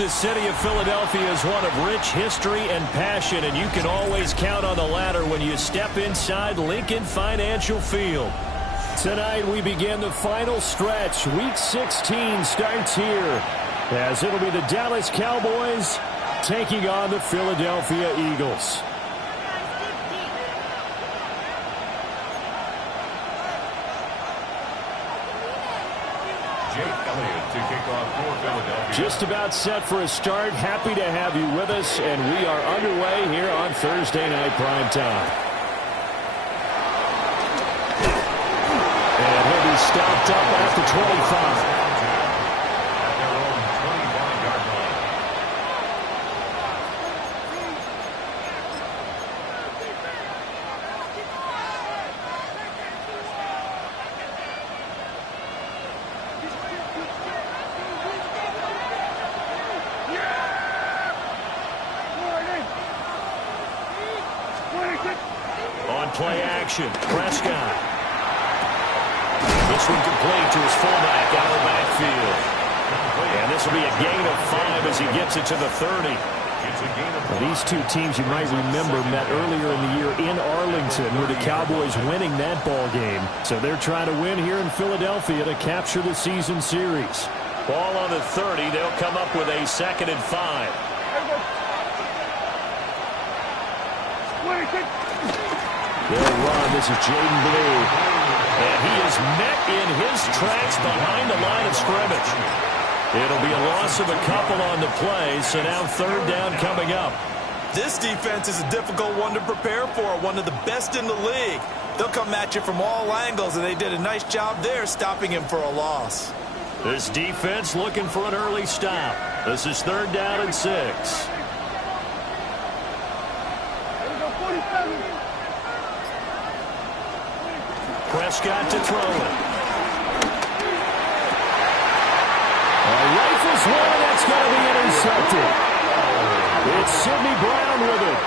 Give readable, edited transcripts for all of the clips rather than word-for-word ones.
The city of Philadelphia is one of rich history and passion, and you can always count on the latter when you step inside Lincoln Financial Field. Tonight we begin the final stretch. Week 16 starts here, as it'll be the Dallas Cowboys taking on the Philadelphia Eagles. Just about set for a start. Happy to have you with us, and we are underway here on Thursday Night Primetime. And he'll be stopped up at the 25. Play action. Prescott. This one complete to his fullback out of the backfield. And this will be a gain of 5 as he gets it to the 30. Well, these two teams, you might remember, met earlier in the year in Arlington with the Cowboys winning that ball game. So they're trying to win here in Philadelphia to capture the season series. Ball on the 30. They'll come up with a 2nd and 5. They'll run. This is Jaden Blue. And he is met in his tracks behind the line of scrimmage. It'll be a loss of a couple on the play, so now 3rd down coming up. This defense is a difficult one to prepare for, one of the best in the league. They'll come at you from all angles, and they did a nice job there stopping him for a loss. This defense looking for an early stop. This is 3rd down and 6. Prescott to throw it. Rifles one, and that's going to be intercepted. It's Sidney Brown with it.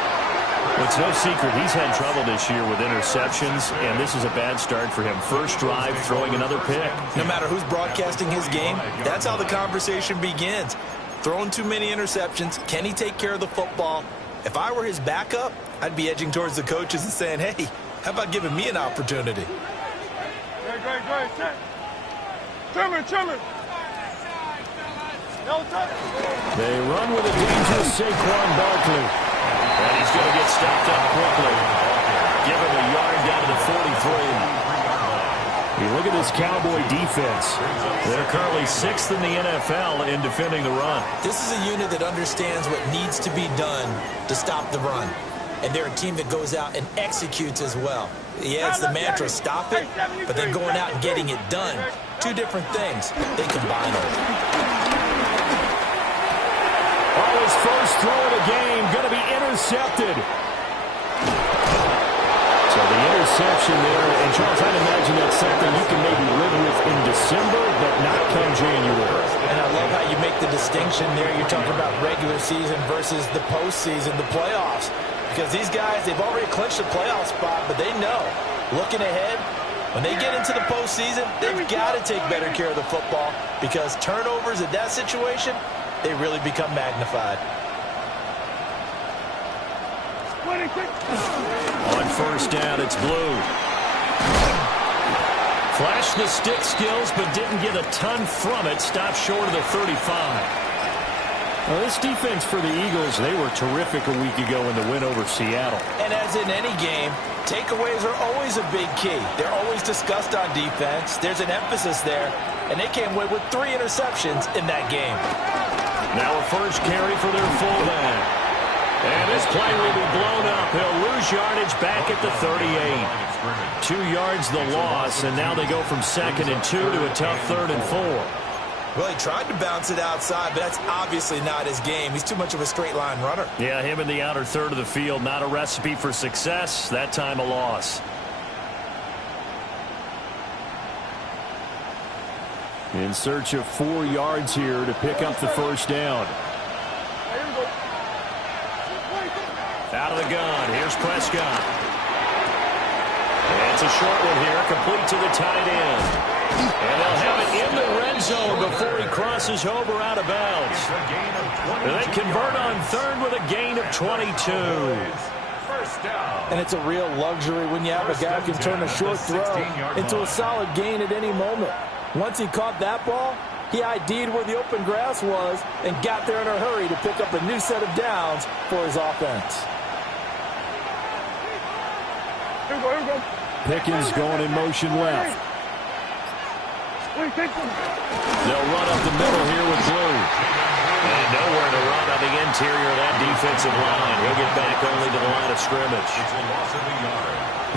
It's no secret he's had trouble this year with interceptions, and this is a bad start for him. First drive, throwing another pick. No matter who's broadcasting his game, that's how the conversation begins. Throwing too many interceptions. Can he take care of the football? If I were his backup, I'd be edging towards the coaches and saying, hey, how about giving me an opportunity? They run with a dangerous Saquon Barkley. And he's going to get stopped up quickly. Give him a yard down to the 43. You look at this Cowboy defense. They're currently 6th in the NFL in defending the run. This is a unit that understands what needs to be done to stop the run. And they're a team that goes out and executes as well. Yeah, it's the mantra, stop it, but then going out and getting it done. Two different things. They combine them. Oh, his first throw of the game going to be intercepted. So the interception there, and Charles, I'd imagine that's something you can maybe live with in December, but not come January. And I love how you make the distinction there. You're talking about regular season versus the postseason, the playoffs. Because these guys, they've already clinched the playoff spot, but they know, looking ahead, when they get into the postseason, they've got to take better care of the football because turnovers in that situation, they really become magnified. On first down, it's Blue. Flashed the stick skills, but didn't get a ton from it. Stopped short of the 35. Well, this defense for the Eagles, they were terrific a week ago in the win over Seattle. And as in any game, takeaways are always a big key. They're always discussed on defense. There's an emphasis there, and they came away with 3 interceptions in that game. Now a first carry for their fullback. And this play will be blown up. He'll lose yardage back at the 38. 2 yards the loss, and now they go from 2nd and 2 to a tough 3rd and 4. Well, he tried to bounce it outside, but that's obviously not his game. He's too much of a straight-line runner. Yeah, him in the outer 3rd of the field, not a recipe for success. That time a loss. In search of 4 yards here to pick up the first down. Out of the gun, here's Prescott. And it's a short one here, complete to the tight end. And they'll have it in the red zone before he crosses crosses over out of bounds. They convert on third with a gain of 22. And it's a real luxury when you have a guy who can turn a short throw into a solid gain at any moment. Once he caught that ball, he ID'd where the open grass was and got there in a hurry to pick up a new set of downs for his offense. Pickens going in motion left. They'll run up the middle here with Blue. And nowhere to run on the interior of that defensive line. He'll get back only to the line of scrimmage.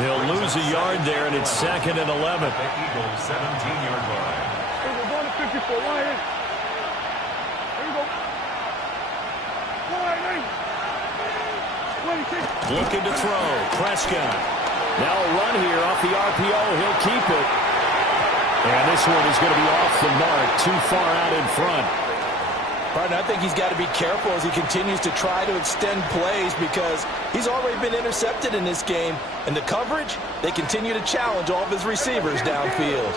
They'll lose a yard there, and it's 2nd and 11. The Eagles' 17-yard line. Looking to throw. Prescott. Now a run here off the RPO. He'll keep it. And this one is going to be off the mark. Too far out in front. Pardon, I think he's got to be careful as he continues to try to extend plays because he's already been intercepted in this game. And the coverage, they continue to challenge all of his receivers downfield.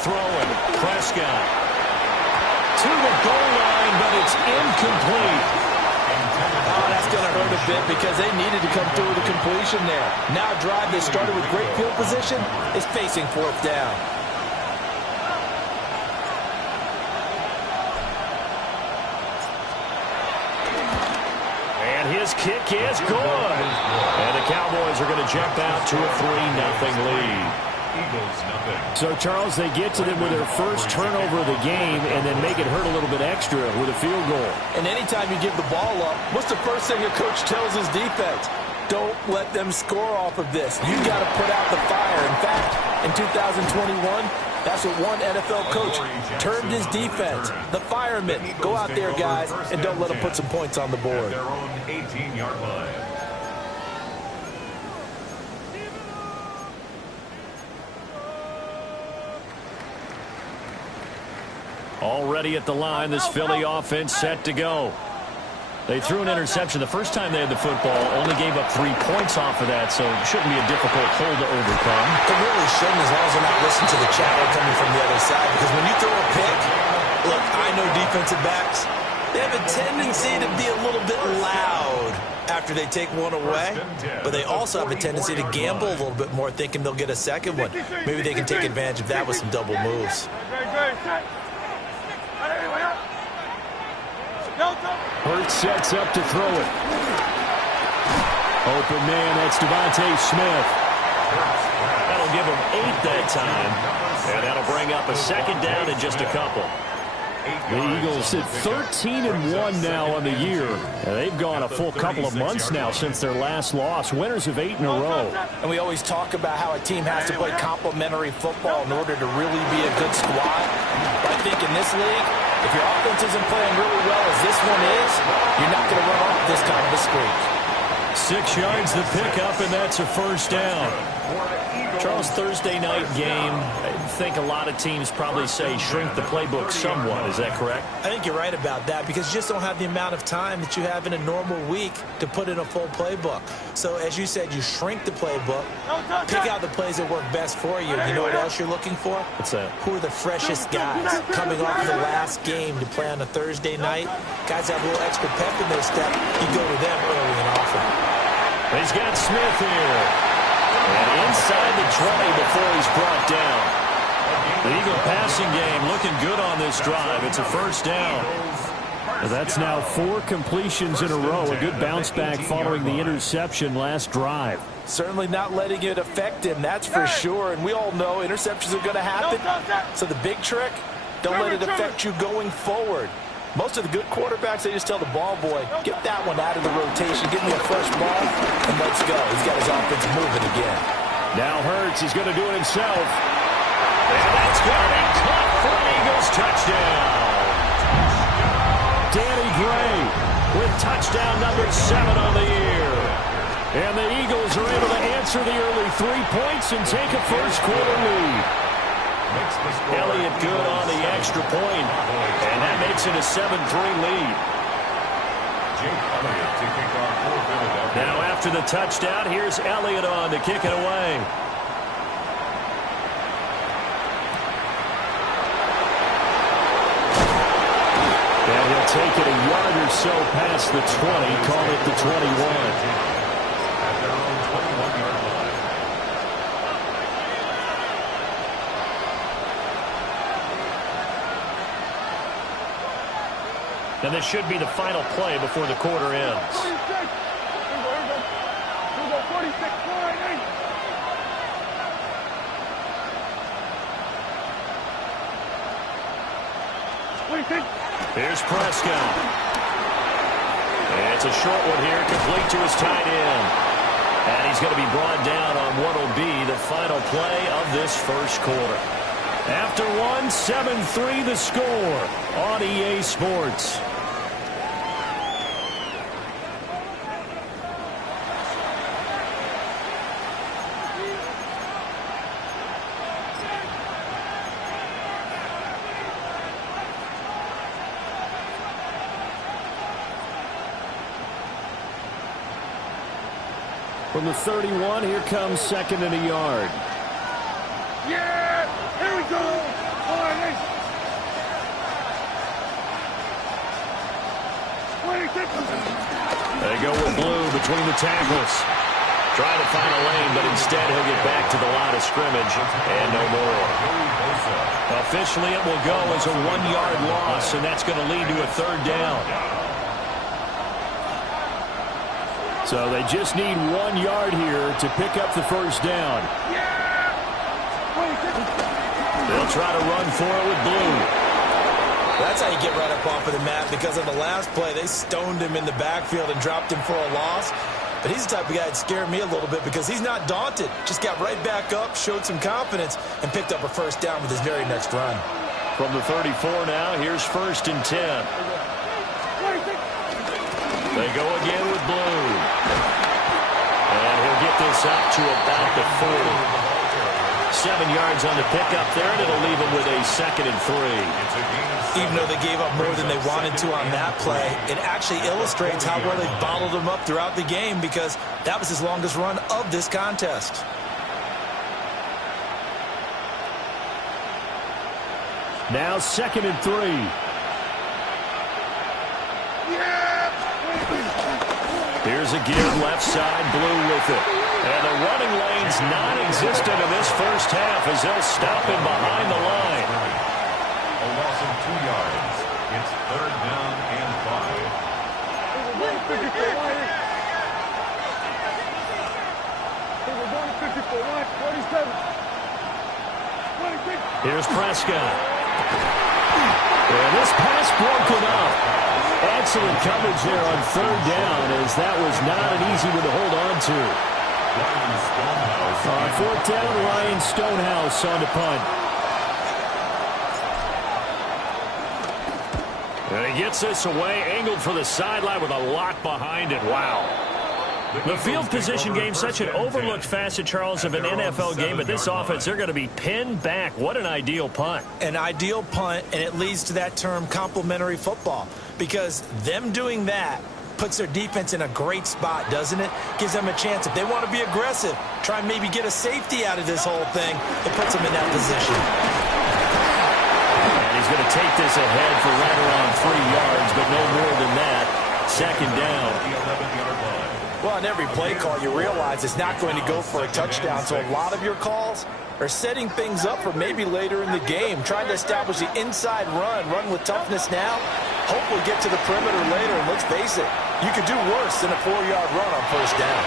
Throwing. Prescott. To the goal line, but it's incomplete. Oh, that's going to hurt a bit because they needed to come through with a completion there. Now a drive that started with great field position is facing 4th down. And his kick is good. And the Cowboys are going to jump out to a 3-0 lead. Eagles, nothing. So, Charles, they get to them with their first turnover of the game and then make it hurt a little bit extra with a field goal. And anytime you give the ball up, what's the first thing a coach tells his defense? Don't let them score off of this. You've got to put out the fire. In fact, in 2021, that's what one NFL coach termed his defense. The firemen. Go out there, guys, and don't let them put some points on the board. Their own 18-yard line. Already at the line, this Philly offense set to go. They threw an interception the first time they had the football, only gave up 3 points off of that, so it shouldn't be a difficult hole to overcome. It really shouldn't, as long as they're not listening to the chatter coming from the other side, because when you throw a pick, look, I know defensive backs, they have a tendency to be a little bit loud after they take one away, but they also have a tendency to gamble a little bit more, thinking they'll get a second one. Maybe they can take advantage of that with some double moves. Hurts sets up to throw it. Open man, that's Devontae Smith. That'll give him 8 that time, and that'll bring up a 2nd down in just a couple. The Eagles sit 13-1 now on the year. And they've gone a full couple of months now since their last loss. Winners of 8 in a row. And we always talk about how a team has to play complementary football in order to really be a good squad. But I think in this league, if your offense isn't playing really well as this one is, you're not going to run off this kind of a streak. 6 yards the pickup, and that's a 1st down. Charles, Thursday night game, I think a lot of teams probably say shrink the playbook somewhat. Is that correct? I think you're right about that because you just don't have the amount of time that you have in a normal week to put in a full playbook. So, as you said, you shrink the playbook, pick out the plays that work best for you. You know what else you're looking for? What's that? Who are the freshest guys coming off the last game to play on a Thursday night? Guys have a little extra pep in their step. You go to them early and often. He's got Smith here. And inside the 20 before he's brought down. The Eagle passing game looking good on this drive. It's a 1st down. That's now 4 completions in a row. A good bounce back following the interception last drive. Certainly not letting it affect him, that's for sure. And we all know interceptions are going to happen. So the big trick, don't let it affect you going forward. Most of the good quarterbacks, they just tell the ball boy, get that one out of the rotation, give me a fresh ball, and let's go. He's got his offense moving again. Now Hurts is going to do it himself. And that's going to be caught for an Eagles touchdown. Danny Gray with touchdown number 7 on the year. And the Eagles are able to answer the early 3 points and take a first-quarter lead. Elliott good on the extra point, and that makes it a 7-3 lead. Now after the touchdown, here's Elliott on to kick it away. They'll take it a yard or so past the 20, call it the 21. At their own 21-yard line. And this should be the final play before the quarter ends. 46. Here's Prescott. It's a short one here, complete to his tight end. And he's going to be brought down on what will be the final play of this first quarter. After one, 7-3 the score on EA Sports. From the 31, here comes second and a yard. Yeah! Here we go! All right, 26. They go with blue between the tackles. Trying to find a lane, but instead he'll get back to the line of scrimmage and no more. Officially, it will go as a 1-yard loss, and that's going to lead to a third down. So they just need 1 yard here to pick up the first down. They'll try to run for it with blue. That's how you get right up off of the mat, because on the last play, they stoned him in the backfield and dropped him for a loss. But he's the type of guy that scared me a little bit because he's not daunted. Just got right back up, showed some confidence, and picked up a first down with his very next run. From the 34 now, here's first and 10. They go again with blue. And he'll get this up to about the 40. 7 yards on the pickup there, and it'll leave him with a 2nd and 3. Even though they gave up more than they wanted to on that play, it actually illustrates how well they bottled him up throughout the game, because that was his longest run of this contest. Now 2nd and 3. Here's a give left side, blue with it. And the running lane's non-existent in this first half as they'll stop him behind the line. A loss of 2 yards. It's third down and 5. Here's Prescott. And this pass broken up. Excellent coverage there on third down, as that was not an easy one to hold on to. On fourth down, Ryan Stonehouse on the punt. And he gets this away, angled for the sideline with a lot behind it. Wow. The field position game, such an overlooked facet, Charles, of an NFL game, but this offense, they're going to be pinned back. What an ideal punt. An ideal punt, and it leads to that term complementary football, because them doing that puts their defense in a great spot, doesn't it? Gives them a chance. If they want to be aggressive, try and maybe get a safety out of this whole thing, it puts them in that position. And he's going to take this ahead for right around 3 yards, but no more than that. Second down. The 11-yard line. Well, in every play call, you realize it's not going to go for a touchdown, so a lot of your calls are setting things up for maybe later in the game, trying to establish the inside run with toughness now, hopefully get to the perimeter later, and let's face it, you could do worse than a 4-yard run on first down.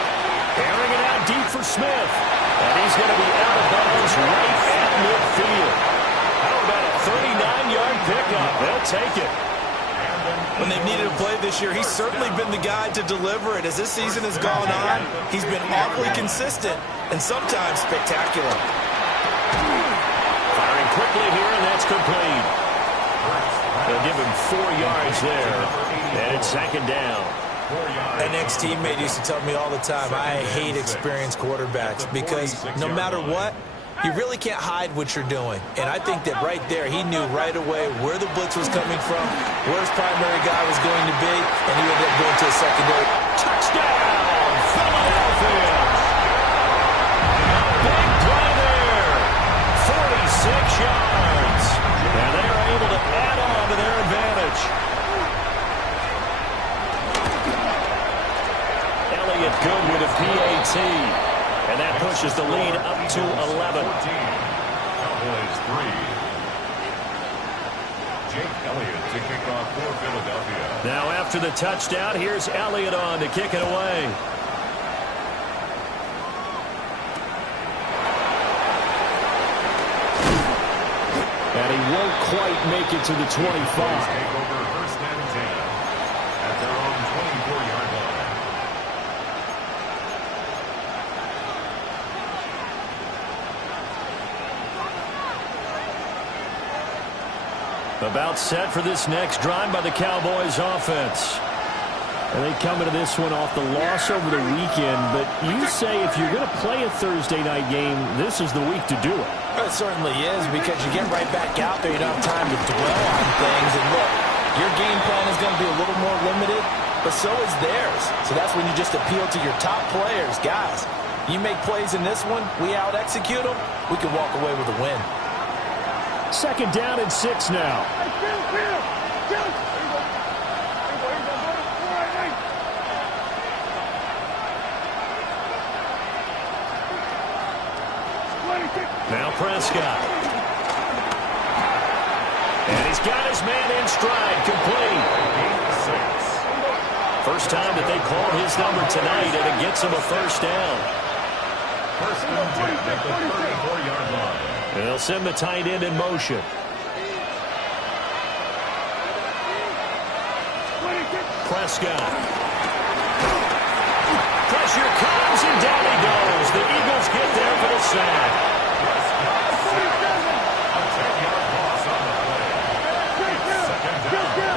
Airing it out deep for Smith, and he's going to be out of bounds right at midfield. How about a 39-yard pickup? They'll take it. When they've needed a play this year, he's certainly been the guy to deliver it. As this season has gone on, he's been awfully consistent and sometimes spectacular. Firing quickly here, and that's complete. They'll give him 4 yards there, and it's second down. An ex-teammate used to tell me all the time, I hate experienced quarterbacks, because no matter what, you really can't hide what you're doing. And I think that right there, he knew right away where the blitz was coming from, where his primary guy was going to be, and he ended up going to a secondary. Touchdown, Philadelphia! Big play there, 46 yards. And they are able to add on to their advantage. And that pushes the lead up to 11. Cowboys 3. Jake Elliott to kick off for Philadelphia. Now after the touchdown, here's Elliott on to kick it away. And he won't quite make it to the 25. Take over first and 10 at their own 24-yard line. About set for this next drive by the Cowboys offense. And they come into this one off the loss over the weekend. But you say if you're going to play a Thursday night game, this is the week to do it. It certainly is, because you get right back out there. You don't have time to dwell on things. And look, your game plan is going to be a little more limited, but so is theirs. So that's when you just appeal to your top players. Guys, you make plays in this one, we out-execute them, we can walk away with a win. Second down and 6 now. Now Prescott. And he's got his man in stride, complete. First time that they called his number tonight, and it gets him a first down. First and 10 at the 34-yard line. And they'll send the tight end in motion. Prescott. Pressure comes, and down he goes. The Eagles get there for the sack.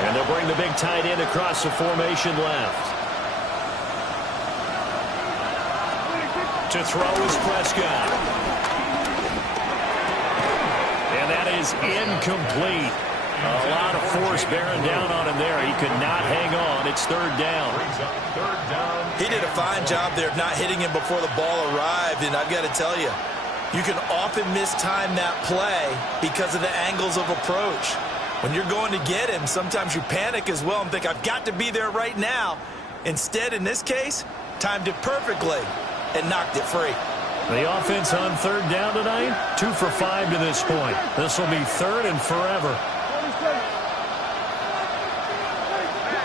And they'll bring the big tight end across the formation left. To throw is Prescott. And that is incomplete. A lot of force bearing down on him there. He could not hang on. It's third down. He did a fine job there of not hitting him before the ball arrived, and I've got to tell you, you can often mistime that play because of the angles of approach. When you're going to get him, sometimes you panic as well and think, I've got to be there right now. Instead, in this case, timed it perfectly and knocked it free. The offense on third down tonight, 2 for 5 to this point. This will be third and forever.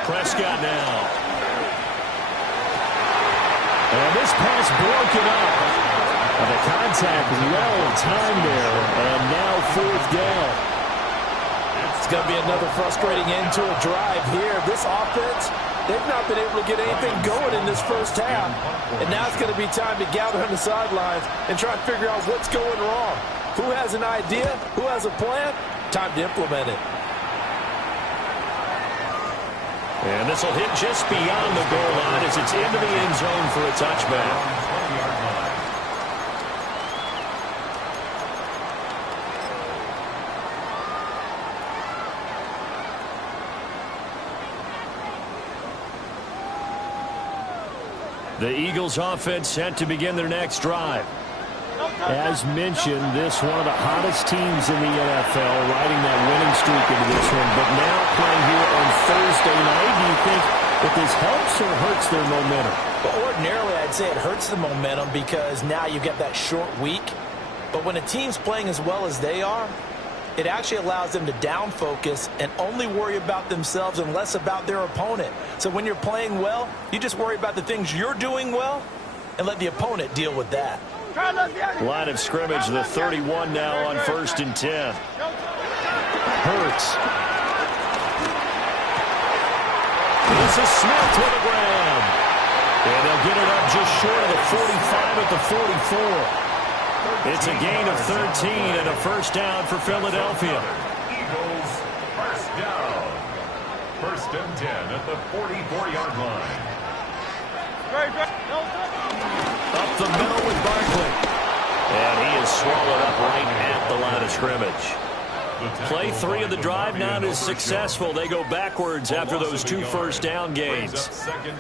Prescott now. And this pass broken up. And the contact well timed there. And now fourth down. It's going to be another frustrating end to a drive here. This offense, they've not been able to get anything going in this first half. And now it's going to be time to gather on the sidelines and try to figure out what's going wrong. Who has an idea? Who has a plan? Time to implement it. And this will hit just beyond the goal line as it's into the end zone for a touchback. The Eagles offense set to begin their next drive. As mentioned, this one of the hottest teams in the NFL, riding that winning streak into this one. But now playing here on Thursday night, do you think that this helps or hurts their momentum? Well, ordinarily, I'd say it hurts the momentum because now you've got that short week. But when a team's playing as well as they are, it actually allows them to down focus and only worry about themselves and less about their opponent. So when you're playing well, you just worry about the things you're doing well and let the opponent deal with that. Line of scrimmage, the 31 now on 1st and 10. Hurts. This is Smith to the ground. And they'll get it up just short of the 45 at the 44. It's a gain of 13 and a first down for Philadelphia. Eagles first down. First and 10 at the 44-yard line. Up the middle with Barkley. And he is swallowed up right at the line of scrimmage. Play 3 of the drive not as successful. They go backwards after those 2 first down gains.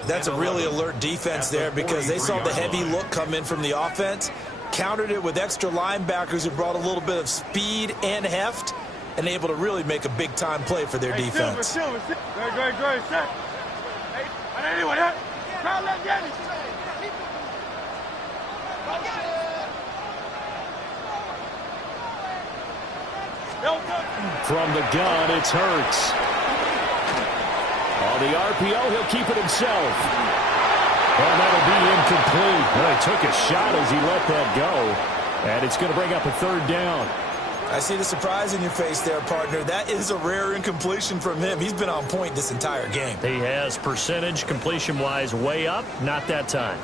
That's a really alert defense there because they saw the heavy look come in from the offense, countered it with extra linebackers who brought a little bit of speed and heft, and able to really make a big-time play for their defense. From the gun, it's Hurts. On the RPO, he'll keep it himself. And that'll be incomplete. Well, he took a shot as he let that go. And it's going to bring up a third down. I see the surprise in your face there, partner. That is a rare incompletion from him. He's been on point this entire game. He has percentage completion-wise way up. Not that time.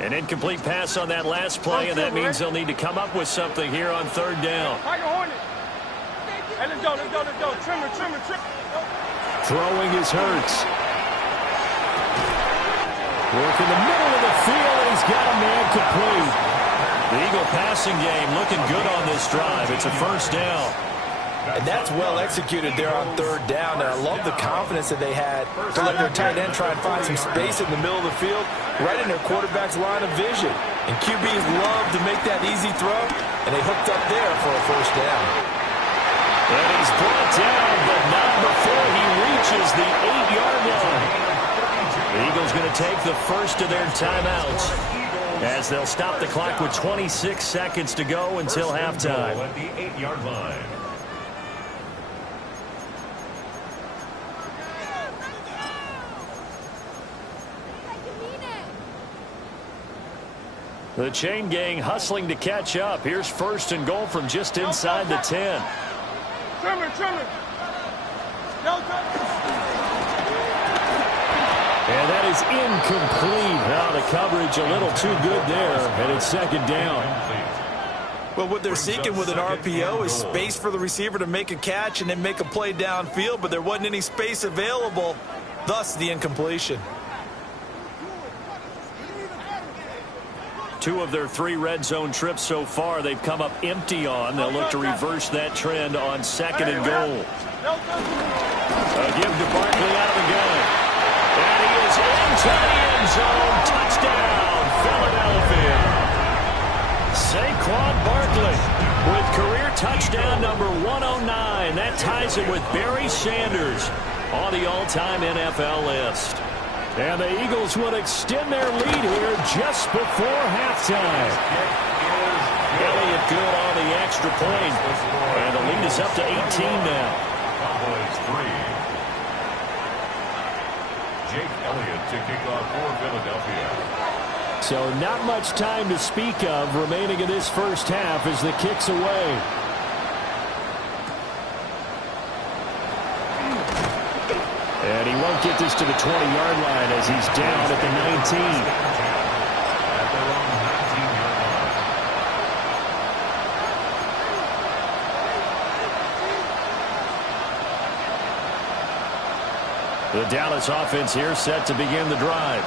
An incomplete pass on that last play, and that means they'll need to come up with something here on third down. Hey, let's go. Trimmer. Throwing is Hurts. Work in the middle of the field, and he's got a man complete. The Eagle passing game looking good on this drive. It's a first down. And that's well executed there on third down. And I love the confidence that they had to let their tight end try and find some space in the middle of the field, right in their quarterback's line of vision. And QBs love to make that easy throw, and they hooked up there for a first down. And he's brought down, but not before he reaches the 8-yard line. The Eagles going to take the first of their timeouts as they'll stop the clock with 26 seconds to go until halftime. At the 8-yard line. The chain gang hustling to catch up. Here's first and goal from just inside the 10. Trimmer. And that is incomplete. Now the coverage a little too good there, and it's second down. Well, what they're seeking with an RPO is space for the receiver to make a catch and then make a play downfield, but there wasn't any space available, thus the incompletion. 2 of their 3 red zone trips so far they've come up empty on. They'll look to reverse that trend on second and goal. A give to Barkley out of the gun. And he is into the end zone. Touchdown, Philadelphia. Saquon Barkley with career touchdown number 109. That ties it with Barry Sanders on the all-time NFL list. And the Eagles will extend their lead here just before halftime. Elliott good on the extra point. And the lead is up to 18 now. Cowboys 3. Jake Elliott to kick off for Philadelphia. So not much time to speak of remaining in this first half as the kick's away. And he won't get this to the 20-yard line as he's down at the 19. At their own 19-yard line. The Dallas offense here set to begin the drive.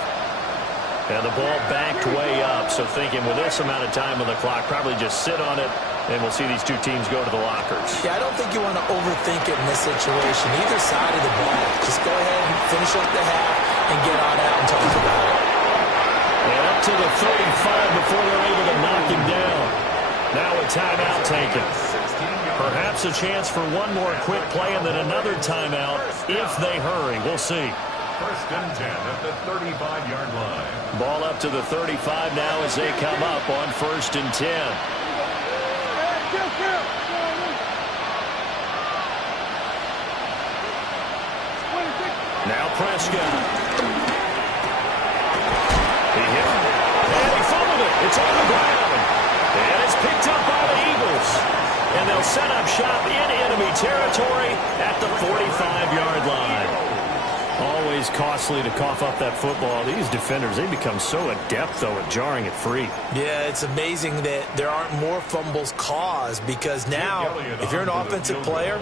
And the ball backed way up, so thinking with this amount of time on the clock, probably just sit on it, and we'll see these two teams go to the lockers. Yeah, I don't think you want to overthink it in this situation. Either side of the ball. Just go ahead and finish up the half and get on out and talk about it. And up to the 35 before they're able to knock him down. Now a timeout taken. Perhaps a chance for one more quick play and then another timeout if they hurry. We'll see. First and 10 at the 35-yard line. Ball up to the 35 now as they come up on first and 10. Now Prescott. He hit it. And he fumbled it. It's on the ground. And it's picked up by the Eagles. And they'll set up shop in enemy territory at the 45-yard line. Always costly to cough up that football. These defenders, they become so adept, though, at jarring it free. Yeah, it's amazing that there aren't more fumbles caused because now, if you're an offensive player,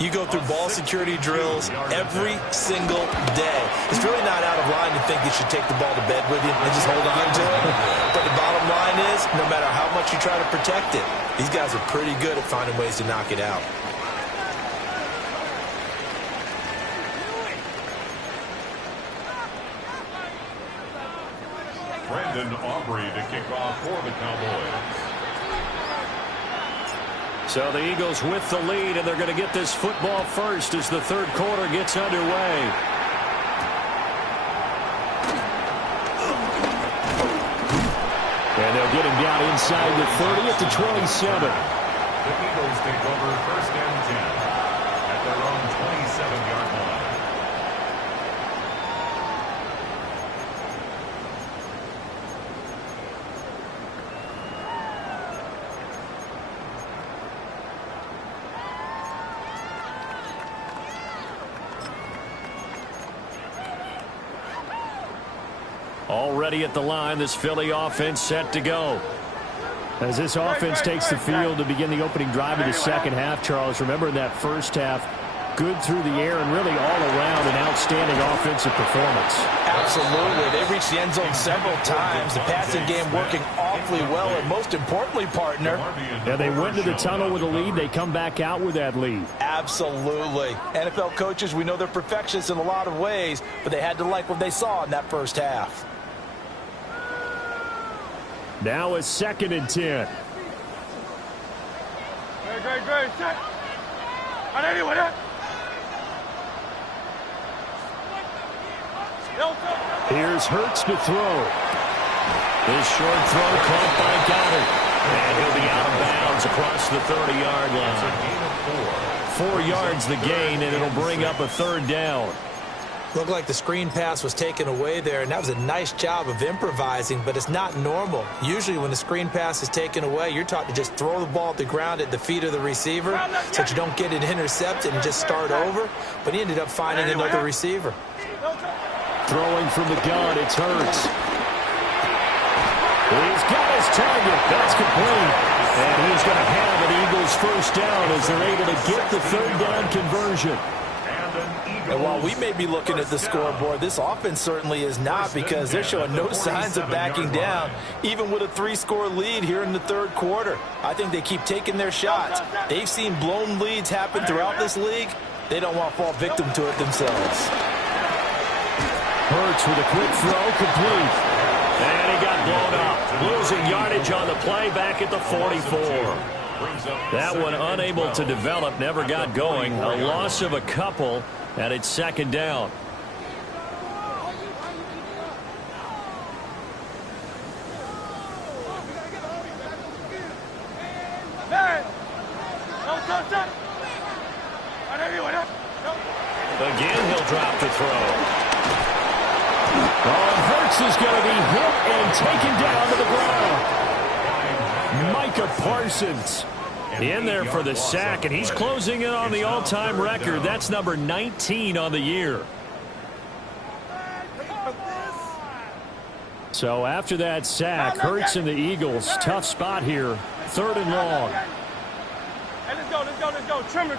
you go through ball security drills every single day. It's really not out of line to think you should take the ball to bed with you and just hold on to it. But the bottom line is, no matter how much you try to protect it, these guys are pretty good at finding ways to knock it out. Brandon Aubrey to kick off for the Cowboys. So the Eagles with the lead, and they're going to get this football first as the third quarter gets underway. And they'll get him down inside the 30 at the 27. The Eagles take over 1st and 10 at their own 27-yard line. Already at the line, this Philly offense set to go. As this offense takes the field to begin the opening drive of the second half, Charles, remember in that first half, good through the air and really all around an outstanding offensive performance. Absolutely. They reached the end zone several times. The passing game working awfully well, and most importantly, partner. Yeah, they went to the tunnel with a lead. They come back out with that lead. Absolutely. NFL coaches, we know they're perfectionists in a lot of ways, but they had to like what they saw in that first half. Now a 2nd and 10. Great. Set. Anyway, Here's Hurts to throw. This short throw caught by Goddard. And he'll be out of bounds across the 30-yard line. 4 yards the gain, and it'll bring up a 3rd down. Looked like the screen pass was taken away there, and that was a nice job of improvising, but it's not normal. Usually when the screen pass is taken away, you're taught to just throw the ball at the ground at the feet of the receiver so that you don't get it intercepted and just start over, but he ended up finding another receiver. Throwing from the gun, it's Hurts. He's got his target. That's complete. And he's going to have an Eagles 1st down as they're able to get the 3rd down conversion. And while we may be looking at the scoreboard, this offense certainly is not, because they're showing no signs of backing down, even with a 3-score lead here in the 3rd quarter. I think they keep taking their shots. They've seen blown leads happen throughout this league. They don't want to fall victim to it themselves. Hurts with a quick throw, complete. And he got blown up. Losing yardage on the play back at the 44. That one unable to develop, never got going. A loss of a couple, and it's 2nd down. Again, he'll drop the throw. Hurts is going to be hit and taken down to the ground. Micah Parsons in there for the sack, and he's closing in on the all-time record. That's number 19 on the year. So after that sack, Hurts and the Eagles, tough spot here. 3rd and long. Hey, let's go. Trim it.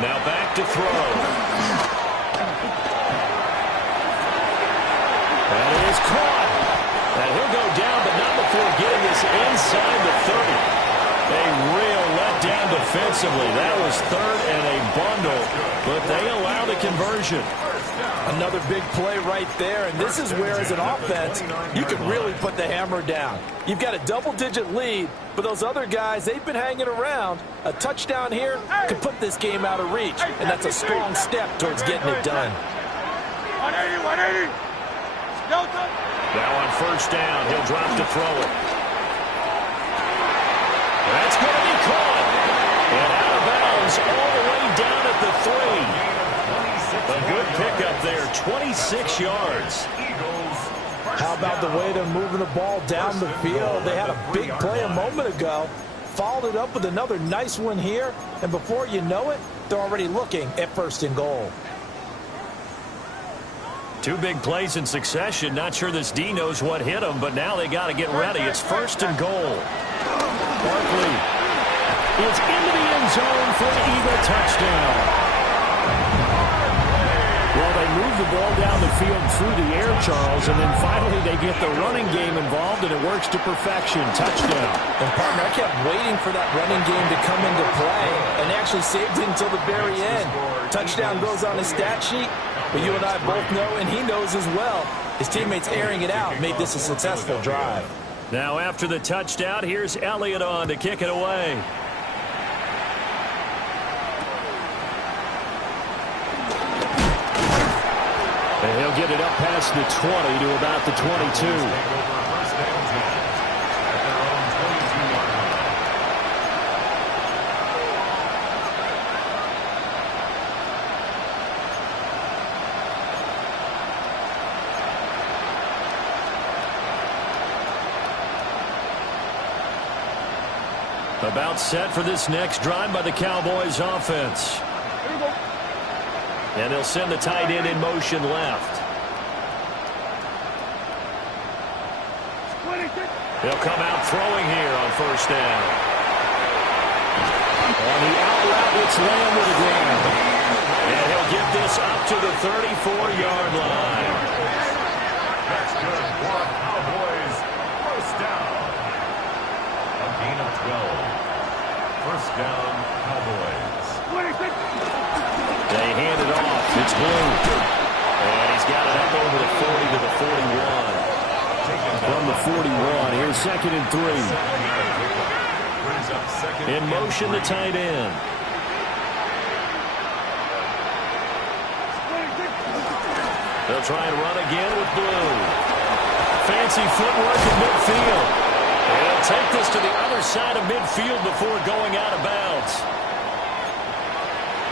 Now back to throw. That is caught. And he'll go down, but not before getting this inside the 30. A real letdown defensively. That was 3rd and a bundle, but they allow the conversion. Another big play right there, and this is where, as an offense, you can really put the hammer down. You've got a double-digit lead, but those other guys, they've been hanging around. A touchdown here could put this game out of reach, and that's a strong step towards getting it done. 180. Now on 1st down, he'll drop to throw it. That's going to be caught. And out of bounds all the way down at the 3. A good pickup there, 26 yards. How about the way they're moving the ball down the field? They had a big play a moment ago, followed it up with another nice one here, and before you know it, they're already looking at 1st and goal. 2 big plays in succession. Not sure this D knows what hit him, but now they got to get ready. It's 1st and goal. Barkley is into the end zone for an Eagle touchdown. Well, they move the ball down the field through the air, Charles, and then finally they get the running game involved, and it works to perfection. Touchdown. And, partner, I kept waiting for that running game to come into play, and actually saved it until the very end. Touchdown goes on his stat sheet, but you and I both know, and he knows as well, his teammates airing it out made this a successful drive. Now after the touchdown, here's Elliott on to kick it away. And he'll get it up past the 20 to about the 22. About set for this next drive by the Cowboys offense. And they'll send the tight end in motion left. They'll come out throwing here on first down. On the out route, it's Lamb with a grab. And he'll get this up to the 34-yard line. That's good for Cowboys. First down. A gain of 12. First down, Cowboys. They hand it off. It's Blue. And he's got it up over the 40 to the 41. From the 41, here's 2nd and 3. In motion, the tight end. They'll try and run again with Blue. Fancy footwork at midfield. And he'll take this to the other side of midfield before going out of bounds.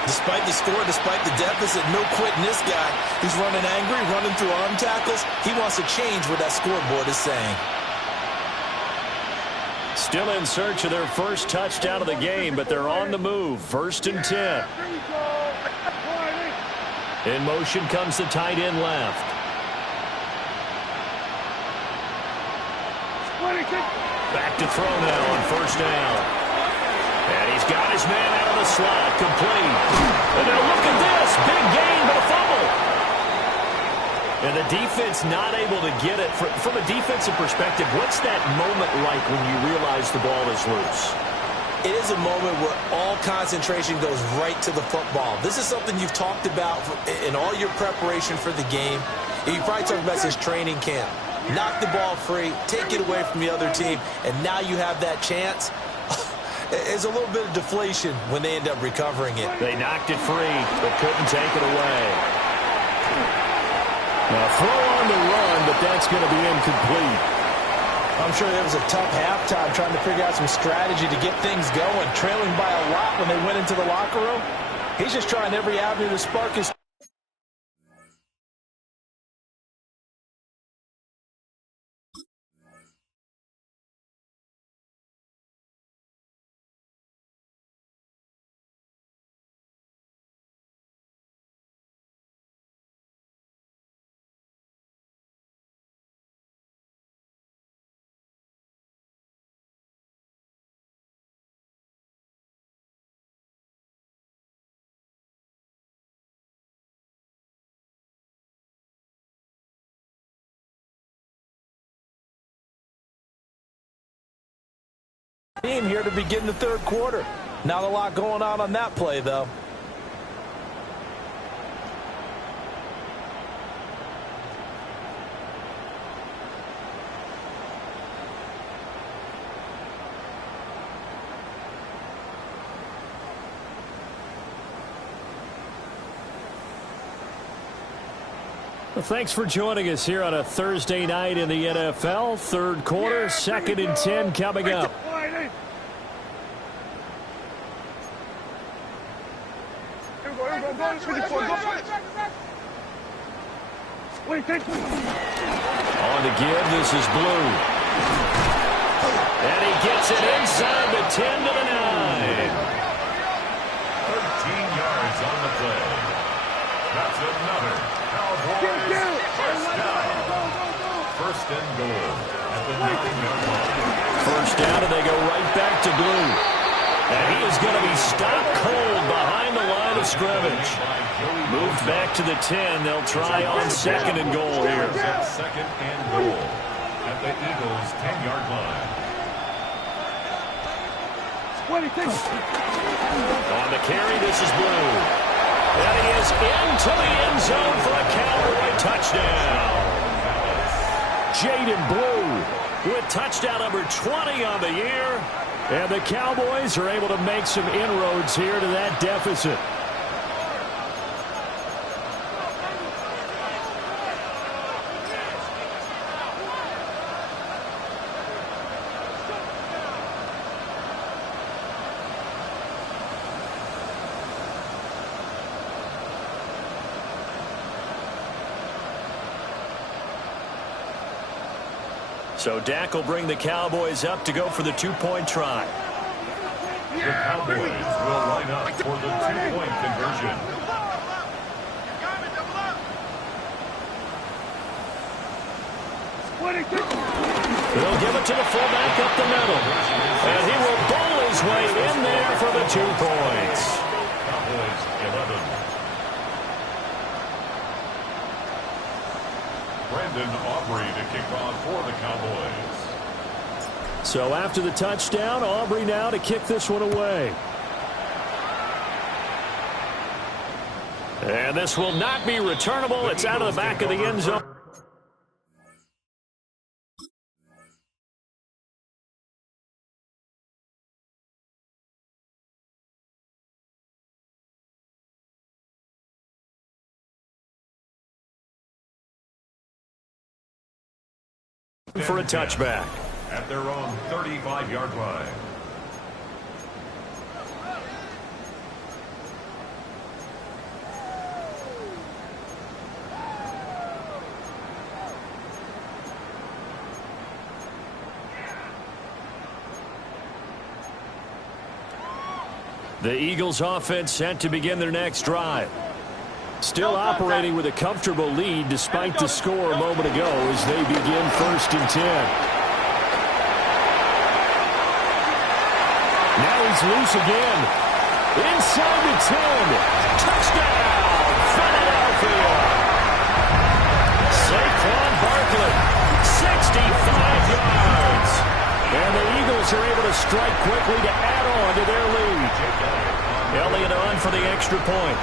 Despite the score, despite the deficit, no quitting this guy. He's running angry, running through arm tackles. He wants to change what that scoreboard is saying. Still in search of their first touchdown of the game, but they're on the move. 1st and 10. In motion comes the tight end left. Back to throw now on first down. And he's got his man out of the slot, complete. And now look at this, big gain, but a fumble. And the defense not able to get it. From a defensive perspective, what's that moment like when you realize the ball is loose? It is a moment where all concentration goes right to the football. This is something you've talked about in all your preparation for the game. You probably talked about since training camp. Knock the ball free, take it away from the other team, and now you have that chance. It's a little bit of deflation when they end up recovering it. They knocked it free, but couldn't take it away. Now throw on the run, but that's going to be incomplete. I'm sure there was a tough halftime trying to figure out some strategy to get things going, trailing by a lot when they went into the locker room. He's just trying every avenue to spark his... team here to begin the third quarter. Not a lot going on that play, though. Well, thanks for joining us here on a Thursday night in the NFL. Third quarter, 2nd and 10 coming up. On to give, this is Blue. And he gets it inside the 10 to the 9. 13 yards on the play. That's another Cowboys first down. First and goal at the 9-yard line. First down, and they go right back to Blue. And he is going to be stopped cold behind the line of scrimmage. Moved back to the 10. They'll try on 2nd and goal here. Second and goal at the Eagles' 10-yard line. On the carry, this is Blue. And he is into the end zone for a Cowboy touchdown. Jaden Blue with touchdown number 20 on the year. And the Cowboys are able to make some inroads here to that deficit. So Dak will bring the Cowboys up to go for the two-point try. The Cowboys will line up for the two-point conversion. He'll give it to the fullback up the middle. And he will bowl his way in there for the 2 points. Cowboys 11. Brandon Aubrey to kick off for the Cowboys. So after the touchdown, Aubrey now to kick this one away. And this will not be returnable. It's out of the back of the end zone. For a touchback. At their own 35-yard line. The Eagles offense set to begin their next drive. Still operating with a comfortable lead despite the score a moment ago as they begin 1st and 10. Now he's loose again. Inside the 10. Touchdown, Philadelphia. Saquon Barkley, 65 yards. And the Eagles are able to strike quickly to add on to their lead. Elliott on for the extra point.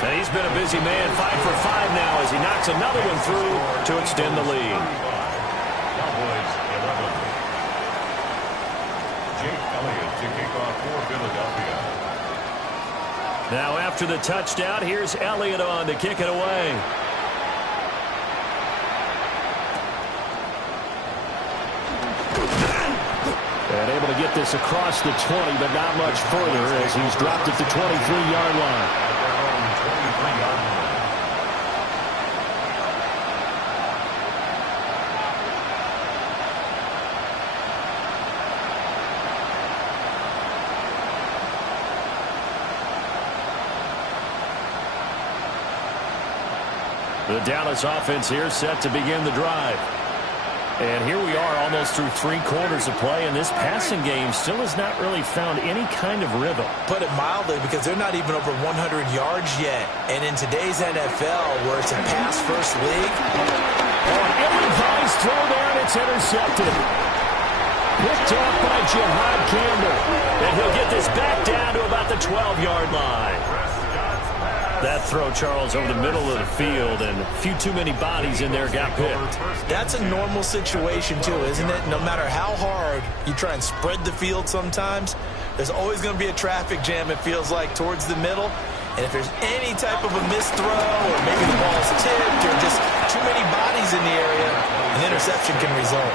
And he's been a busy man, 5 for 5 now as he knocks another one through to extend the lead. Cowboys 11. Jake Elliott to kick off for Philadelphia. Now after the touchdown, here's Elliott on to kick it away. And able to get this across the 20, but not much further as he's dropped at the 23-yard line. The Dallas offense here set to begin the drive. And here we are almost through 3 quarters of play, and this passing game still has not really found any kind of rhythm. Put it mildly, because they're not even over 100 yards yet. And in today's NFL, where it's a pass-first league. Oh, an ill-advised throw down, it's intercepted. Picked off by Jihad Campbell. And he'll get this back down to about the 12-yard line. That throw, Charles, over the middle of the field, and a few too many bodies in there got picked. That's a normal situation, too, isn't it? No matter how hard you try and spread the field sometimes, there's always going to be a traffic jam, it feels like, towards the middle. And if there's any type of a missed throw, or maybe the ball's tipped, or just too many bodies in the area, an interception can result.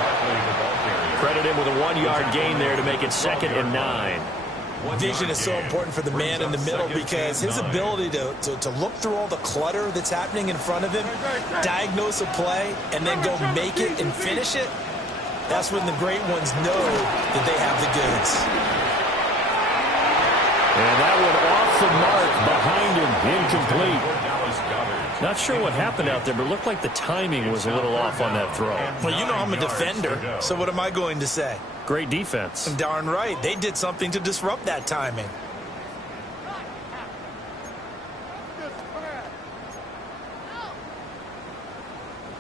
Credit him with a 1-yard gain there to make it 2nd and 9. Vision is so important for the man in the middle because his ability to look through all the clutter that's happening in front of him, diagnose a play, and then go make it and finish it, that's when the great ones know that they have the goods. And that one off the mark behind him, incomplete. Not sure what happened out there, but it looked like the timing was a little off on that throw. Well, you know I'm a defender, so what am I going to say? Great defense. Darn right. They did something to disrupt that timing.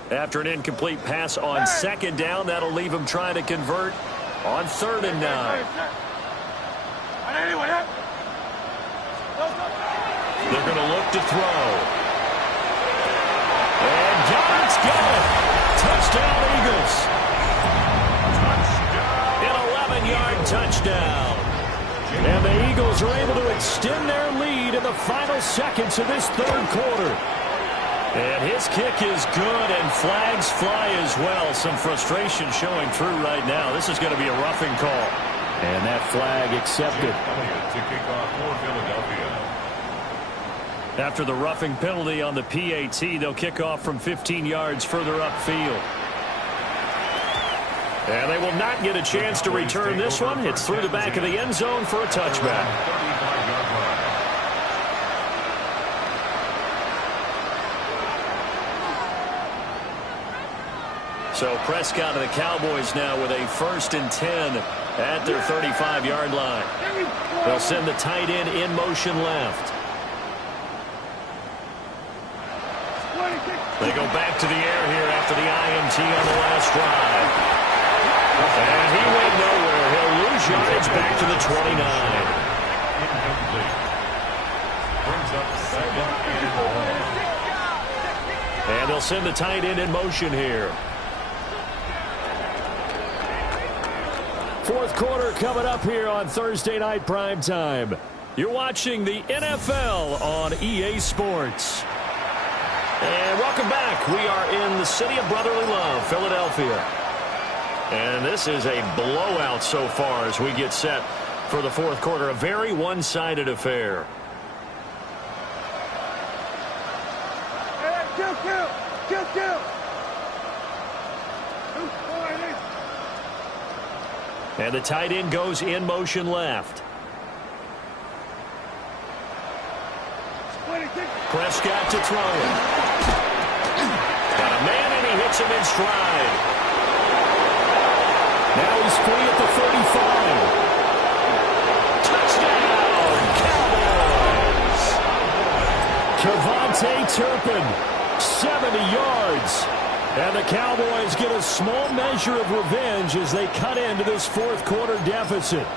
After an incomplete pass on 2nd down, that'll leave him trying to convert on 3rd and 9. They're going to look to throw. And God's got it. Touchdown, Eagles. An 11-yard touchdown. And the Eagles are able to extend their lead in the final seconds of this 3rd quarter. And his kick is good, and flags fly as well. Some frustration showing through right now. This is going to be a roughing call. And that flag accepted. To kick off for Philadelphia. After the roughing penalty on the PAT, they'll kick off from 15 yards further upfield. And they will not get a chance to return this one. It's through the back of the end zone for a touchback. So Prescott and the Cowboys now with a 1st and 10 at their 35-yard line. They'll send the tight end in motion left. They go back to the air here after the INT on the last drive. And he went nowhere. He'll lose yardage back to the 29. Incomplete. Brings up 2nd and 1. And they'll send the tight end in motion here. Fourth quarter coming up here on Thursday Night Primetime. You're watching the NFL on EA Sports. And welcome back. We are in the city of brotherly love, Philadelphia. And this is a blowout so far as we get set for the fourth quarter. A very one-sided affair. Kill. And the tight end goes in motion left. Prescott to throw it. Got a man, and he hits him in stride. Now he's free at the 35. Touchdown, Cowboys! Kevontae Turpin, 70 yards. And the Cowboys get a small measure of revenge as they cut into this fourth quarter deficit.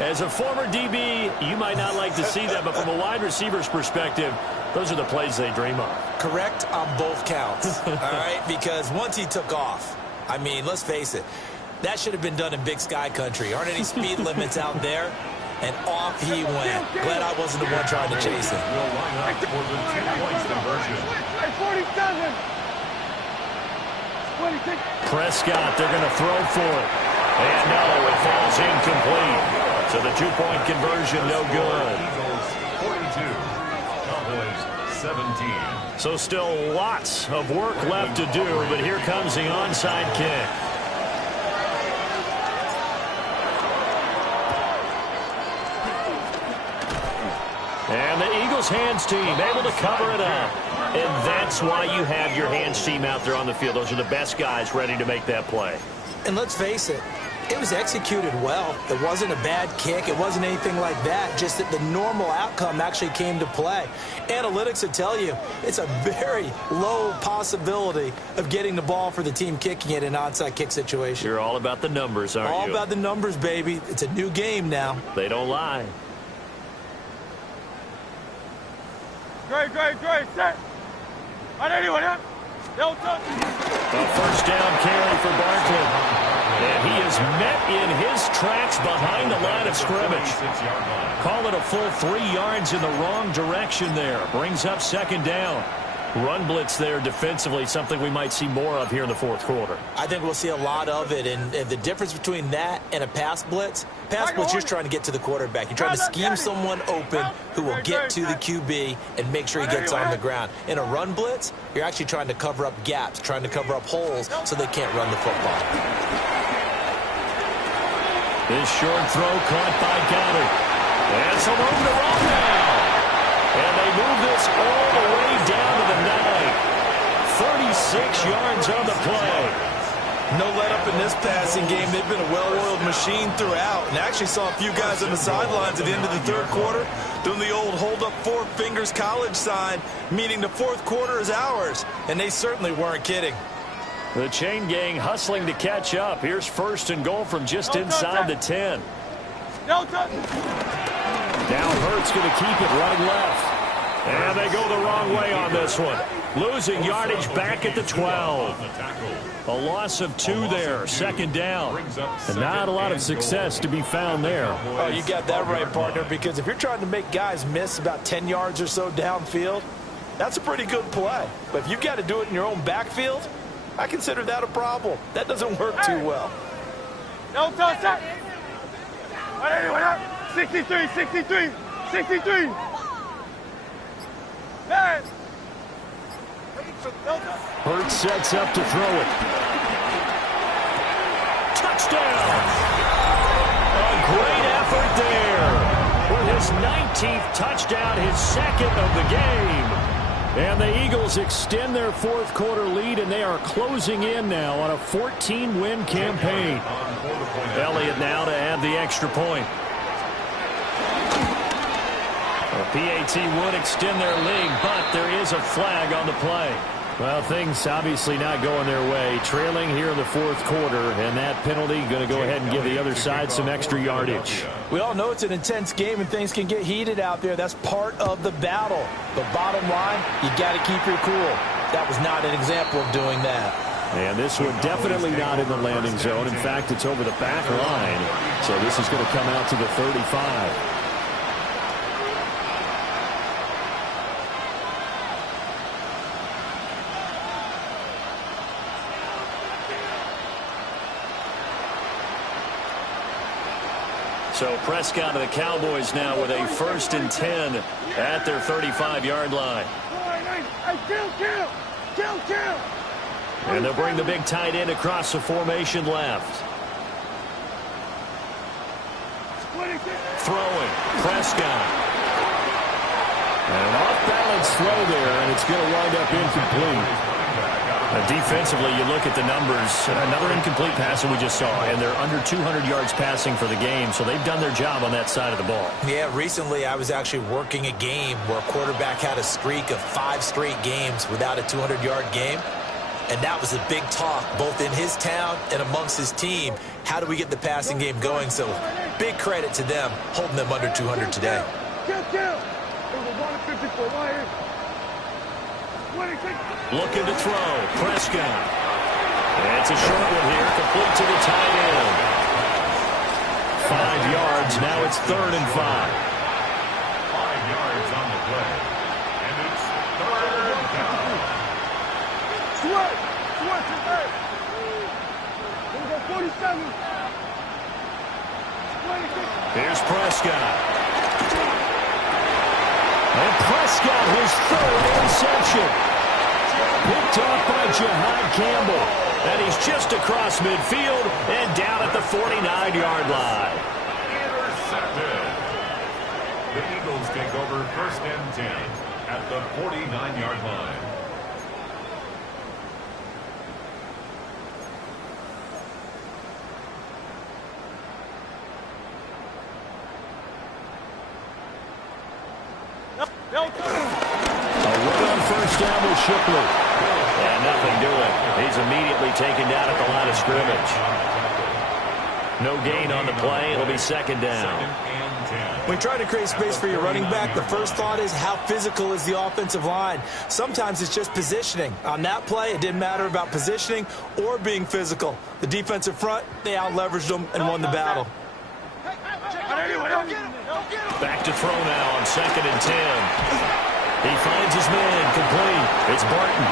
As a former DB, you might not like to see that, but from a wide receiver's perspective, those are the plays they dream of. Correct on both counts, all right? Because once he took off, I mean, let's face it, that should have been done in Big Sky Country. Aren't any speed limits out there? And off he went. Glad I wasn't the one trying to chase him. Will line up for the 2-point conversion. 47. Prescott, they're going to throw for it. And no, it falls incomplete. So the 2-point conversion, no good. Eagles 42, Cowboys 17. So still lots of work left to do, but here comes the onside kick. And the Eagles hands team able to cover it up. And that's why you have your hands team out there on the field. Those are the best guys ready to make that play. And let's face it, it was executed well. It wasn't a bad kick. It wasn't anything like that. Just that the normal outcome actually came to play. Analytics will tell you it's a very low possibility of getting the ball for the team kicking it in an onside kick situation. You're all about the numbers, aren't you? All about the numbers, baby. It's a new game now. They don't lie. Great. Set. On anyone, huh? No touch. A first down carry for Barkley. And he is met in his tracks behind the line of scrimmage. Call it a full 3 yards in the wrong direction there. Brings up second down. Run blitz there defensively, something we might see more of here in the fourth quarter. I think we'll see a lot of it, and the difference between that and a pass blitz, you're just trying to get to the quarterback. You're trying to scheme someone open who will get to the QB and make sure he gets on the ground. In a run blitz, you're actually trying to cover up gaps, trying to cover up holes so they can't run the football. This short throw caught by Goddard. And some room to run now. And they move this all the way down to the 9. 36 yards on the play. No let up in this passing game. They've been a well-oiled machine throughout. And actually saw a few guys on the sidelines at the end of the third quarter doing the old hold up 4 fingers college sign, meaning the fourth quarter is ours. And they certainly weren't kidding. The chain gang hustling to catch up. Here's first and goal from just inside the 10. No touch. Now Hurts going to keep it running left. And they go the wrong way on this one. Losing yardage back at the 12. A loss of 2 there, second down. And not a lot of success to be found there. Oh, you got that right, partner, because if you're trying to make guys miss about 10 yards or so downfield, that's a pretty good play. But if you've got to do it in your own backfield, I consider that a problem. That doesn't work too well. No touch. On anyone, huh? 63. Hurts sets up to throw it. Touchdown! A great effort there. With his 19th touchdown, his second of the game. And the Eagles extend their fourth quarter lead, and they are closing in now on a 14-win campaign. Elliott now to add the extra point. The PAT would extend their lead, but there is a flag on the play. Well, things obviously not going their way. Trailing here in the fourth quarter, and that penalty going to go ahead and give the other side some extra yardage. We all know it's an intense game and things can get heated out there. That's part of the battle. But bottom line, you got to keep your cool. That was not an example of doing that. And this one definitely not in the landing zone. In fact, it's over the back line. So this is going to come out to the 35. So Prescott of the Cowboys now with a 1st and 10 at their 35-yard line. And they'll bring the big tight end across the formation left. Throwing, Prescott. And an off-balance throw there, and it's going to wind up incomplete. Defensively, you look at the numbers. Another incomplete pass that we just saw, and they're under 200 yards passing for the game, so they've done their job on that side of the ball. Yeah, recently I was actually working a game where a quarterback had a streak of 5 straight games without a 200-yard game, and that was a big talk both in his town and amongst his team. How do we get the passing game going? So big credit to them holding them under 200 today. Looking to throw. Prescott. It's a short one here. Complete to the tight end. 5 yards. Now it's 3rd and 5. 5 yards on the play. And it's 3rd down. Sweat is there. We'll go 47. Here's Prescott. And Prescott, his 3rd interception. Picked off by Jihad Campbell. And he's just across midfield and down at the 49-yard line. Intercepted. The Eagles take over 1st and 10 at the 49-yard line. A run on 1st down with Shipley. And nothing doing. He's immediately taken down at the line of scrimmage. No gain on the play. It'll be 2nd down. When trying to create space for your running back, the first thought is how physical is the offensive line. Sometimes it's just positioning. On that play, it didn't matter about positioning or being physical. The defensive front, they out-leveraged them and won the battle. Back to throw now on 2nd and 10. He finds his man complete. It's Barton.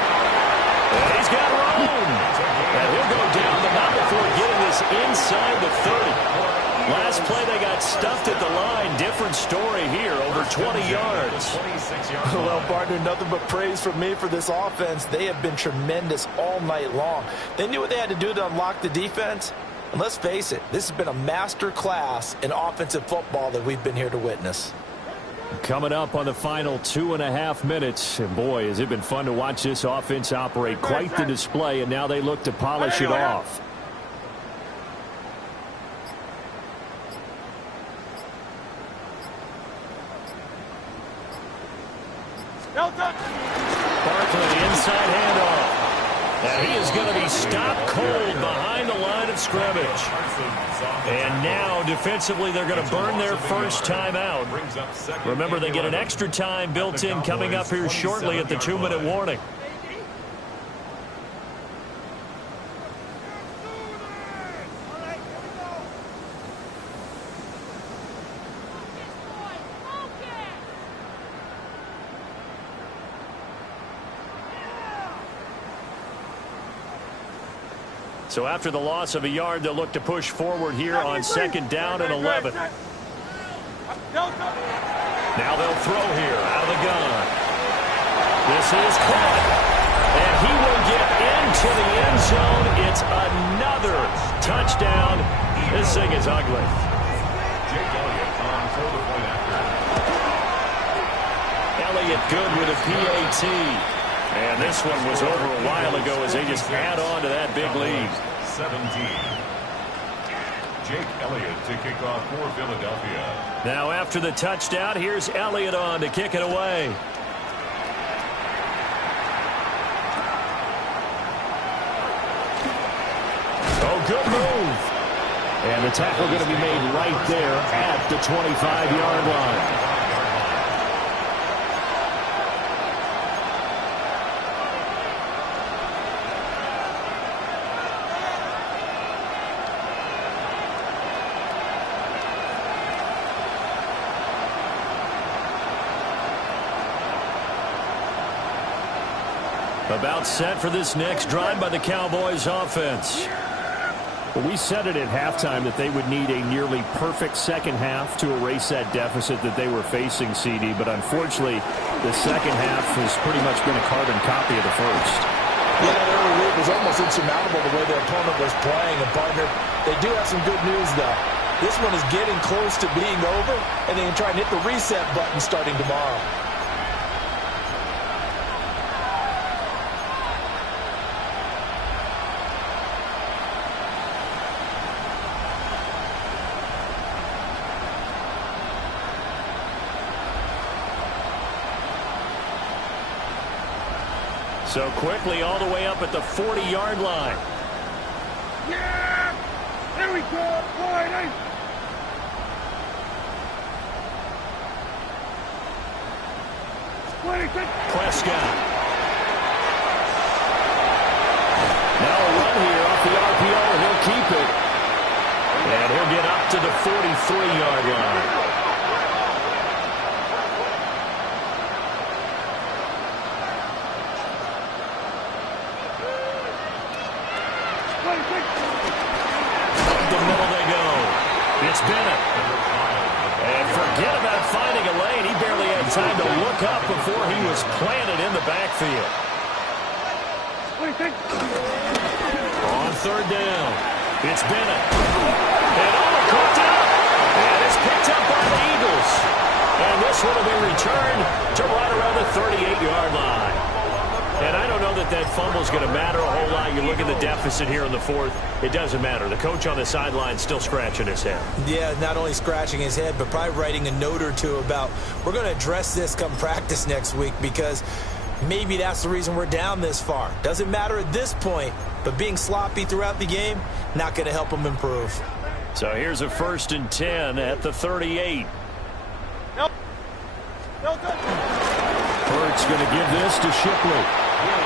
And he's got room. And he'll go down, but not before getting this inside the 30. Last play they got stuffed at the line. Different story here, over 20 yards. Well, partner, nothing but praise from me for this offense. They have been tremendous all night long. They knew what they had to do to unlock the defense. And let's face it, this has been a master class in offensive football that we've been here to witness. Coming up on the final 2.5 minutes. And boy, has it been fun to watch this offense operate. Quite the display, and now they look to polish it off. Barkley, inside handoff. And he is going to be stopped cold behind the line of scrimmage. And now, defensively, they're going to burn their first timeout. Remember, they get an extra time built in coming up here shortly at the 2-minute warning. So after the loss of a yard, they'll look to push forward here on 2nd down and 11. Now they'll throw here out of the gun. This is caught. And he will get into the end zone. It's another touchdown. This thing is ugly. Jake Elliott on for the point after. Elliott good with a PAT. And this one was over a while ago as they just add on to that big lead. 17. Jake Elliott to kick off for Philadelphia. Now after the touchdown, here's Elliott on to kick it away. Oh, good move. And the tackle going to be made right there at the 25-yard line. About set for this next drive by the Cowboys offense. Well, we said it at halftime that they would need a nearly perfect second half to erase that deficit that they were facing, CD. But unfortunately, the second half has pretty much been a carbon copy of the first. Yeah, that early lead was almost insurmountable the way their opponent was playing. And, partner, they do have some good news, though. This one is getting close to being over, and they can try and hit the reset button starting tomorrow. So quickly all the way up at the 40-yard line. Yeah! There we go! Boy, Prescott. Now a run here off the RPO, and he'll keep it. And he'll get up to the 43-yard line. The middle they go. It's Bennett. And forget about finding a lane. He barely had time to look up before he was planted in the backfield. On third down, it's Bennett. And caught up. And it's picked up by the Eagles. And this one will be returned to right around the 38-yard line. And I don't know that that fumble is going to matter a whole lot. You look at the deficit here in the fourth. It doesn't matter. The coach on the sideline still scratching his head. Yeah, not only scratching his head, but probably writing a note or two about we're going to address this come practice next week because maybe that's the reason we're down this far. Doesn't matter at this point, but being sloppy throughout the game, not going to help them improve. So here's a 1st and 10 at the 38. Hurts going to give this to Shipley.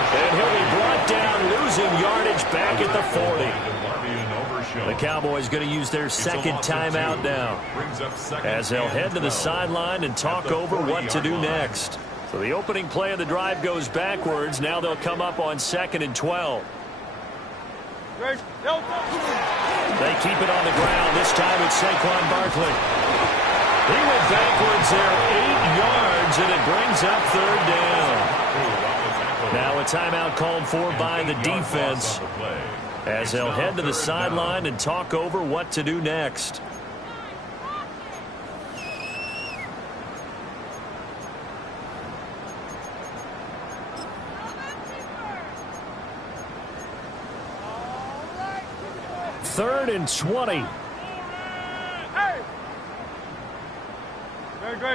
And he'll be brought down, losing yardage back at the 40. The Cowboys going to use their second timeout now as they'll head to the sideline and talk over what to do next. So the opening play of the drive goes backwards. Now they'll come up on 2nd and 12. They keep it on the ground. This time it's Saquon Barkley. He went backwards there 8 yards, and it brings up 3rd down. Now a timeout called for by the defense as they'll head to the sideline and talk over what to do next. Third and 20. Hey!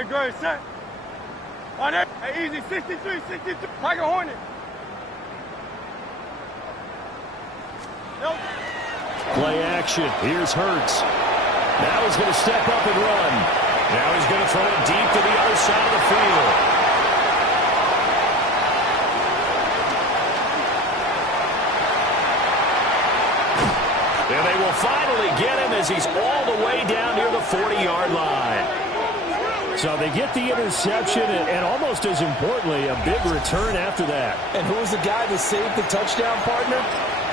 Great. Set. On it. Hey, easy. 63. Like a Hornet. Nope. Play action. Here's Hurts. Now he's going to step up and run. Now he's going to throw it deep to the other side of the field. And they will finally get him as he's all the way down near the 40-yard line. So they get the interception, and almost as importantly, a big return after that. And who was the guy that saved the touchdown, partner?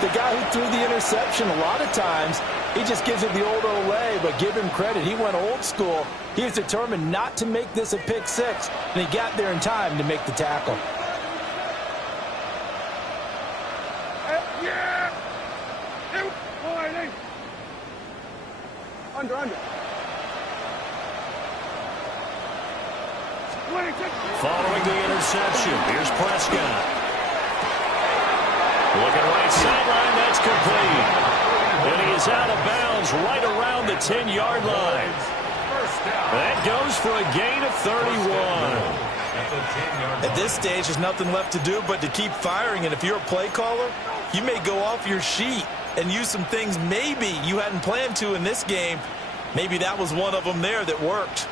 The guy who threw the interception. A lot of times, he just gives it the old Olay, but give him credit. He went old school. He was determined not to make this a pick six, and he got there in time to make the tackle. Under. Following the interception, here's Prescott. Looking right sideline, that's complete. And he is out of bounds right around the 10-yard line. That goes for a gain of 31. At this stage, there's nothing left to do but to keep firing. And if you're a play caller, you may go off your sheet and use some things maybe you hadn't planned to in this game. Maybe that was one of them there that worked.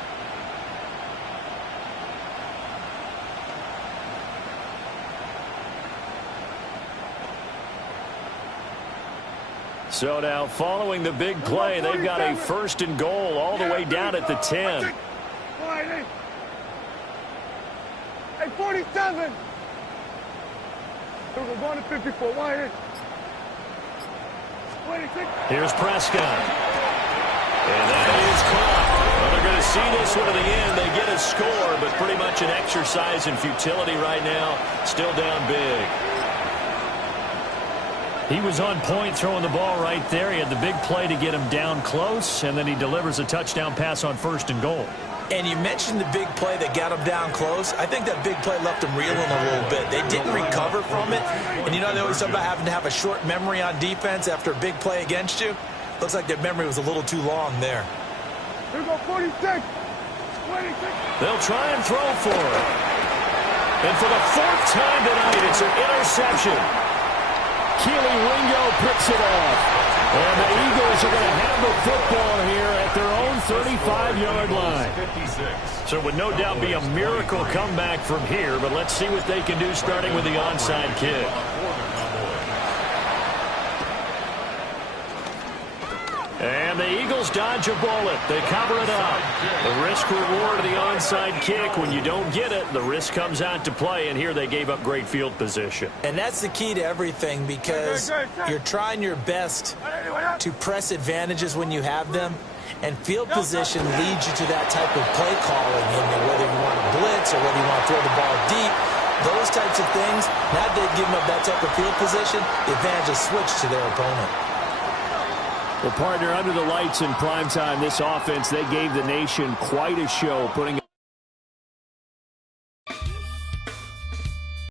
So now, following the big play, they've got a 1st and goal all the way down at the 10. Hey, 47. We're going to 54. Wide. Here's Prescott. And that is caught. Well, they're going to see this one to the end. They get a score, but pretty much an exercise in futility right now. Still down big. He was on point throwing the ball right there. He had the big play to get him down close, and then he delivers a touchdown pass on 1st and goal. And you mentioned the big play that got him down close. I think that big play left him reeling a little bit. They didn't recover from it. And you know, they always talk about having to have a short memory on defense after a big play against you. Looks like their memory was a little too long there. Here we go, 46. 26. They'll try and throw for it. And for the 4th time tonight, it's an interception. Keely Ringo picks it off. And the Eagles are going to have the football here at their own 35-yard line. So it would no doubt be a miracle comeback from here, but let's see what they can do starting with the onside kick. And the Eagles dodge a bullet. They cover it up. The risk-reward of the onside kick. When you don't get it, the risk comes out to play, and here they gave up great field position. And that's the key to everything, because you're trying your best to press advantages when you have them, and field position leads you to that type of play calling. And whether you want to blitz or whether you want to throw the ball deep, those types of things, now they've given up that type of field position, the advantage is switched to their opponent. Well, partner, under the lights in primetime, this offense, they gave the nation quite a show, putting